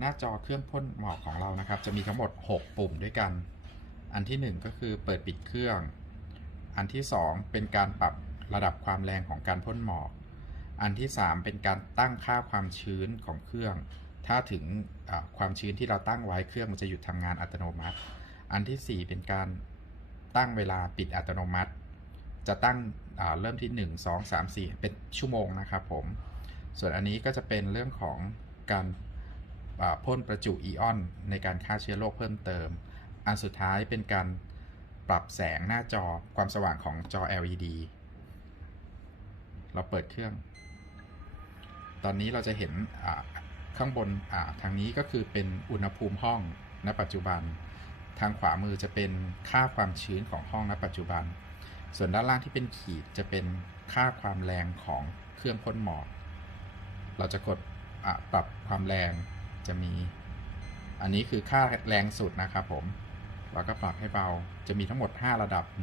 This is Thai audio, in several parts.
หน้าจอเครื่องพ่นหมอกของเรานะครับ จะมีทั้งหมด 6 ปุ่มด้วยกัน อันที่ 1 ก็คือเปิดปิดเครื่อง อันที่ 2 เป็นการปรับระดับความแรงของการพ่นหมอก อันที่ 3 เป็นการตั้งค่าความชื้นของเครื่อง ถ้าถึงความชื้นที่เราตั้งไว้เครื่องมันจะหยุดทำงานอัตโนมัติ อันทีสี่ 4 เป็นการตั้งเวลาปิดอัตโนมัติ จะตั้งเริ่มที่ 1 2 3 4 เป็นชั่วโมงนะครับผม ส่วนอันนี้ก็จะเป็นเรื่องของการ พ่นประจุอิออน ในการฆ่าเชื้อโรคเพิ่มเติม อันสุดท้ายเป็นการปรับแสงหน้าจอความสว่างของจอ LED เราเปิดเครื่อง ตอนนี้เราจะเห็นข้างบนทางนี้ก็คือเป็นอุณหภูมิห้องณ ปัจจุบัน ทางขวามือจะเป็นค่าความชื้นของห้องณ ปัจจุบัน ส่วนด้านล่างที่เป็นขีดจะเป็นค่าความแรงของเครื่องพ่นหมอก เราจะกดะปรับความแรง จะมี อันนี้คือค่าแรงสุดนะครับผมเราก็ปรับให้เบา จะมีทั้งหมด 5 ระดับ 1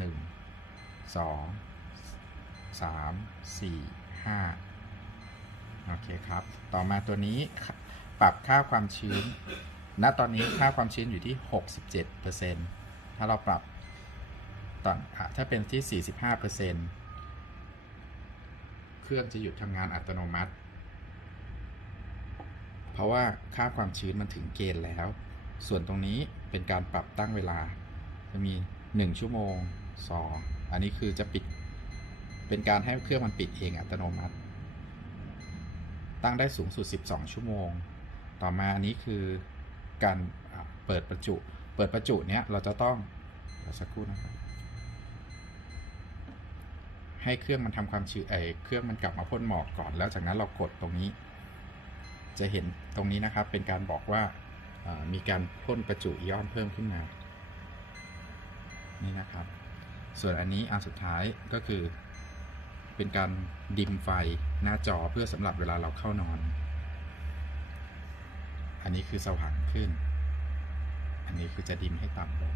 2 3 4 5 โอเคครับ ต่อมาตัวนี้ปรับค่าความชื้น ณ ตอนนี้ค่าความชื้นอยู่ที่ 67%ถ้าเราปรับตอนถ้าเป็นที่ 45%เครื่องจะหยุดทำงานอัตโนมัติ เพราะว่าค่าความชื้นมันถึงเกณฑ์แล้ว ส่วนตรงนี้เป็นการปรับตั้งเวลา จะมี 1 ชั่วโมง 2 อันนี้คือจะปิด เป็นการให้เครื่องมันปิดเองอัตโนมัติ ตั้งได้สูงสุด 12 ชั่วโมง ต่อมาอันนี้คือการเปิดประจุ เปิดประจุเนี้ยเราจะต้องสักครู่นะครับให้เครื่องมันทำความชื้นเอเครื่องมันกลับมาพ่นหมอกก่อน แล้วจากนั้นเรากดตรงนี้ จะเห็นตรงนี้นะครับเป็นการบอกว่ามีการพ่นประจุอิออนเพิ่มขึ้นมานี่นะครับ ส่วนอันนี้อันสุดท้ายก็คือ เป็นการดิมไฟหน้าจอเพื่อสำหรับเวลาเราเข้านอน อันนี้คือสว่างขึ้น อันนี้คือจะดิมให้ต่ำลง